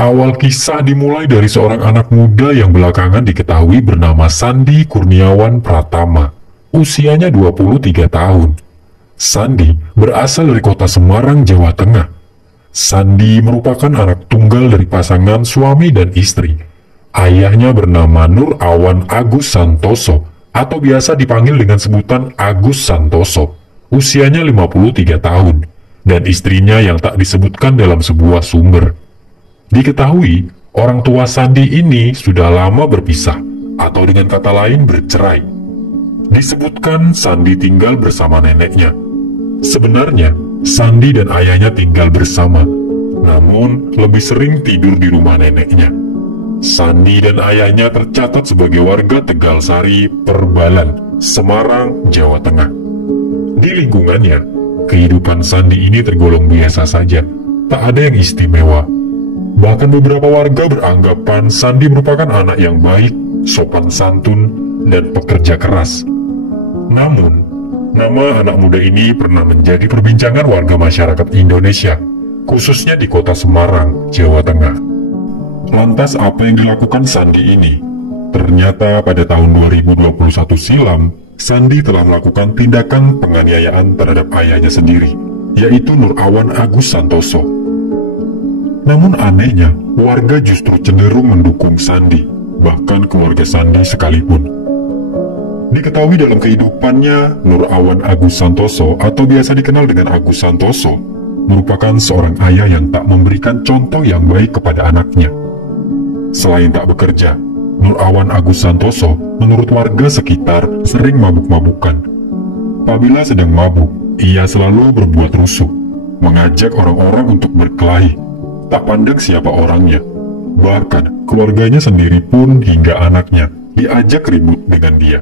Awal kisah dimulai dari seorang anak muda yang belakangan diketahui bernama Sandi Kurniawan Pratama. Usianya 23 tahun. Sandi berasal dari kota Semarang, Jawa Tengah. Sandi merupakan anak tunggal dari pasangan suami dan istri. Ayahnya bernama Nur Awan Agus Santoso atau biasa dipanggil dengan sebutan Agus Santoso. Usianya 53 tahun dan istrinya yang tak disebutkan dalam sebuah sumber. Diketahui, orang tua Sandi ini sudah lama berpisah, atau dengan kata lain bercerai. Disebutkan Sandi tinggal bersama neneknya. Sebenarnya, Sandi dan ayahnya tinggal bersama, namun lebih sering tidur di rumah neneknya. Sandi dan ayahnya tercatat sebagai warga Tegalsari, Perbalan, Semarang, Jawa Tengah. Di lingkungannya, kehidupan Sandi ini tergolong biasa saja, tak ada yang istimewa. Bahkan beberapa warga beranggapan Sandi merupakan anak yang baik, sopan santun, dan pekerja keras. Namun, nama anak muda ini pernah menjadi perbincangan warga masyarakat Indonesia, khususnya di kota Semarang, Jawa Tengah. Lantas apa yang dilakukan Sandi ini? Ternyata pada tahun 2021 silam, Sandi telah melakukan tindakan penganiayaan terhadap ayahnya sendiri, yaitu Nur Awan Agus Santoso. Namun anehnya, warga justru cenderung mendukung Sandi, bahkan keluarga Sandi sekalipun. Diketahui dalam kehidupannya, Nur Awan Agus Santoso atau biasa dikenal dengan Agus Santoso, merupakan seorang ayah yang tak memberikan contoh yang baik kepada anaknya. Selain tak bekerja, Nur Awan Agus Santoso menurut warga sekitar sering mabuk-mabukan. Apabila sedang mabuk, ia selalu berbuat rusuh, mengajak orang-orang untuk berkelahi, tak pandang siapa orangnya. Bahkan keluarganya sendiri pun hingga anaknya diajak ribut dengan dia.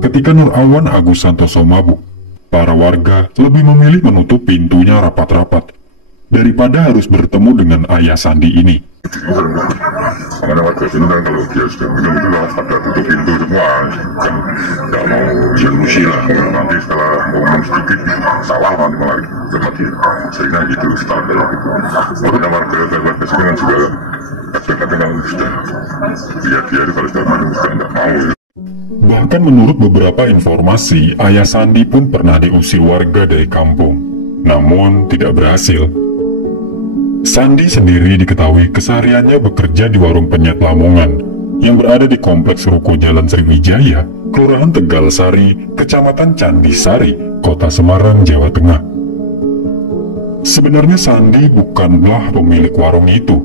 Ketika Nur Awan Agus Santoso mabuk, para warga lebih memilih menutup pintunya rapat-rapat daripada harus bertemu dengan ayah Sandi ini. Karena warga sini kan kalau dia sudah minum itu langsung pada tutup pintu semua, kan nggak mau diskusi lah. Nanti setelah ngomong sedikit salah nanti malah lagi seringnya gitu standar gitu. Makanya warga sini kan juga kadang-kadang sudah lihat dia itu kalau sudah minum sudah nggak mau. Bahkan menurut beberapa informasi, ayah Sandi pun pernah diusir warga dari kampung, namun tidak berhasil. Sandi sendiri diketahui kesehariannya bekerja di warung penyet Lamongan yang berada di Kompleks Ruko Jalan Sriwijaya, Kelurahan Tegalsari, Kecamatan Candisari, Kota Semarang, Jawa Tengah. Sebenarnya Sandi bukanlah pemilik warung itu,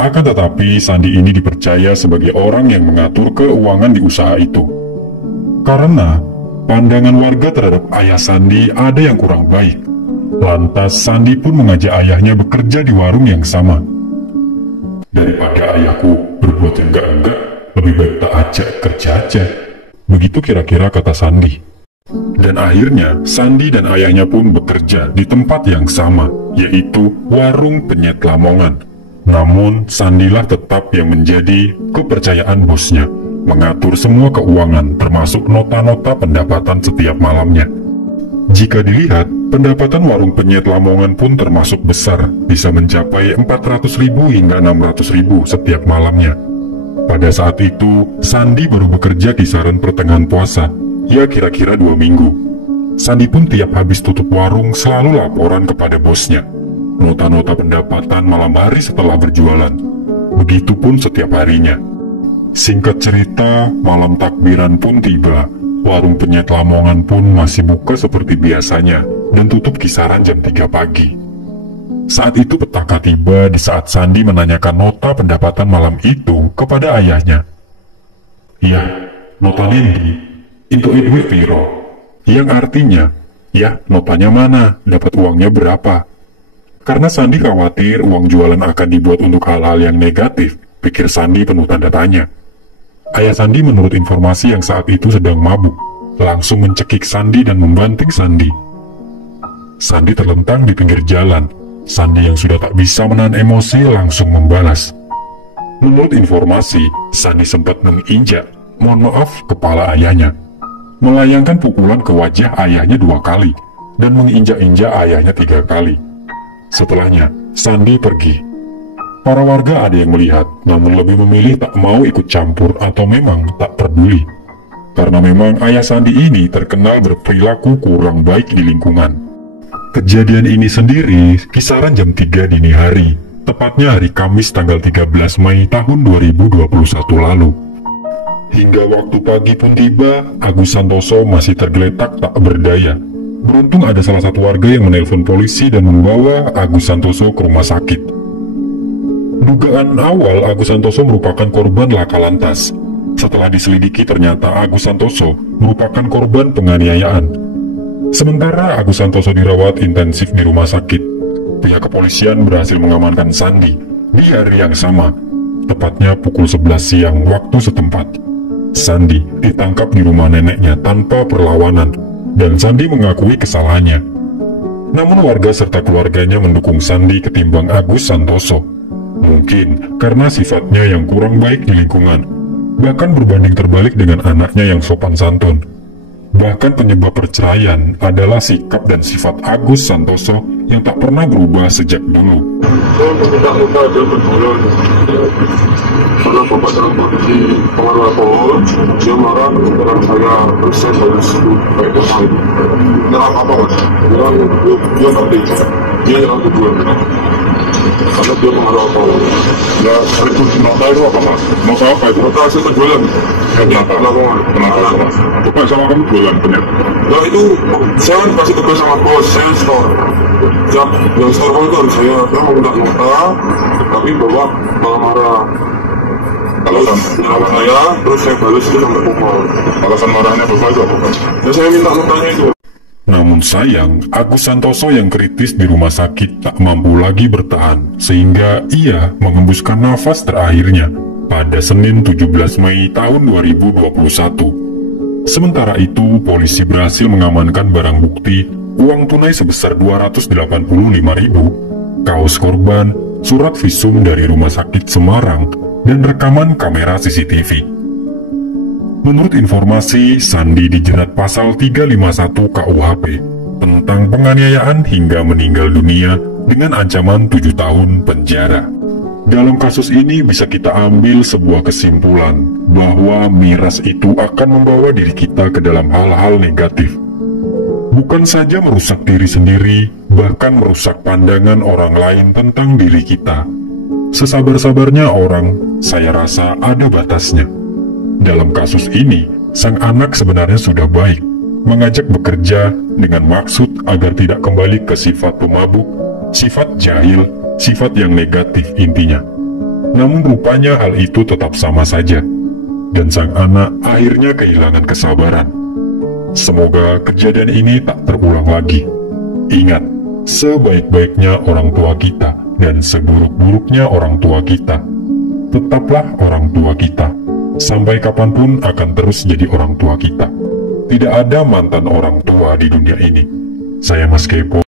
akan tetapi Sandi ini dipercaya sebagai orang yang mengatur keuangan di usaha itu. Karena pandangan warga terhadap ayah Sandi ada yang kurang baik. Lantas Sandi pun mengajak ayahnya bekerja di warung yang sama. Daripada ayahku berbuat yang enggak-enggak, lebih baik tak ajak kerja aja. Begitu kira-kira kata Sandi. Dan akhirnya Sandi dan ayahnya pun bekerja di tempat yang sama, yaitu warung penyet Lamongan. Namun Sandilah tetap yang menjadi kepercayaan bosnya, mengatur semua keuangan termasuk nota-nota pendapatan setiap malamnya. Jika dilihat, pendapatan warung penyet Lamongan pun termasuk besar, bisa mencapai 400.000 hingga 600.000 setiap malamnya. Pada saat itu, Sandi baru bekerja kisaran pertengahan puasa, ya kira-kira 2 minggu. Sandi pun tiap habis tutup warung selalu laporan kepada bosnya. Nota-nota pendapatan malam hari setelah berjualan. Begitupun setiap harinya. Singkat cerita, malam takbiran pun tiba. Warung penyet Lamongan pun masih buka seperti biasanya dan tutup kisaran jam 3 pagi. Saat itu petaka tiba di saat Sandi menanyakan nota pendapatan malam itu kepada ayahnya. "Ya, nota Nendi, itu duit piro?" Yang artinya, "Ya, notanya mana? Dapat uangnya berapa?" Karena Sandi khawatir uang jualan akan dibuat untuk hal-hal yang negatif, pikir Sandi penuh tanda tanya. Ayah Sandi menurut informasi yang saat itu sedang mabuk, langsung mencekik Sandi dan membanting Sandi. Sandi terlentang di pinggir jalan. Sandi yang sudah tak bisa menahan emosi langsung membalas. Menurut informasi, Sandi sempat menginjak, mohon maaf, kepala ayahnya. Melayangkan pukulan ke wajah ayahnya 2 kali, dan menginjak-injak ayahnya 3 kali. Setelahnya, Sandi pergi. Para warga ada yang melihat, namun lebih memilih tak mau ikut campur atau memang tak peduli. Karena memang ayah Sandi ini terkenal berperilaku kurang baik di lingkungan. Kejadian ini sendiri kisaran jam 3 dini hari, tepatnya hari Kamis tanggal 13 Mei tahun 2021 lalu. Hingga waktu pagi pun tiba, Agus Santoso masih tergeletak tak berdaya. Beruntung ada salah satu warga yang menelpon polisi dan membawa Agus Santoso ke rumah sakit. Dugaan awal Agus Santoso merupakan korban laka lantas. Setelah diselidiki ternyata Agus Santoso merupakan korban penganiayaan. Sementara Agus Santoso dirawat intensif di rumah sakit, pihak kepolisian berhasil mengamankan Sandi di hari yang sama, tepatnya pukul 11 siang waktu setempat. Sandi ditangkap di rumah neneknya tanpa perlawanan, dan Sandi mengakui kesalahannya. Namun warga serta keluarganya mendukung Sandi ketimbang Agus Santoso. Mungkin karena sifatnya yang kurang baik di lingkungan, bahkan berbanding terbalik dengan anaknya yang sopan santun. Bahkan penyebab perceraian adalah sikap dan sifat Agus Santoso yang tak pernah berubah sejak dulu. Saya meminta dia berbulan. Karena bapak dalam kondisi pengaruh alkohol, dia marah karena saya bersih dari situ kayak teman. Nyerang apa mas? Nyerang dia ngerti. Dia nyerang kedua. Karena dia pengaruh alkohol. Ya, itu nota itu apa mas? Nota apa itu? Nota hasil penjualan. Kenapa? Kenapa mas? Bapak sama kamu jualan bener? Ya itu, saya kasih tugas sama bos, saya store. Yang store itu harus saya mau minta nota, tapi bapak malah marah. Alasan saya, terus saya balas itu sampai pukul. Alasan marahnya bapak itu apa? Ya saya minta notanya itu. Namun sayang, Agus Santoso yang kritis di rumah sakit tak mampu lagi bertahan, sehingga ia mengembuskan nafas terakhirnya pada Senin 17 Mei tahun 2021. Sementara itu, polisi berhasil mengamankan barang bukti, uang tunai sebesar 285.000, kaos korban, surat visum dari Rumah Sakit Semarang, dan rekaman kamera CCTV. Menurut informasi, Sandi dijerat pasal 351 KUHP tentang penganiayaan hingga meninggal dunia dengan ancaman 7 tahun penjara. Dalam kasus ini bisa kita ambil sebuah kesimpulan bahwa miras itu akan membawa diri kita ke dalam hal-hal negatif. Bukan saja merusak diri sendiri, bahkan merusak pandangan orang lain tentang diri kita. Sesabar-sabarnya orang, saya rasa ada batasnya. Dalam kasus ini, sang anak sebenarnya sudah baik, mengajak bekerja dengan maksud agar tidak kembali ke sifat pemabuk, sifat jahil, sifat yang negatif intinya. Namun rupanya hal itu tetap sama saja, dan sang anak akhirnya kehilangan kesabaran. Semoga kejadian ini tak terulang lagi. Ingat, sebaik-baiknya orang tua kita dan seburuk-buruknya orang tua kita, tetaplah orang tua kita. Sampai kapanpun akan terus jadi orang tua kita. Tidak ada mantan orang tua di dunia ini. Saya Mas Kepo.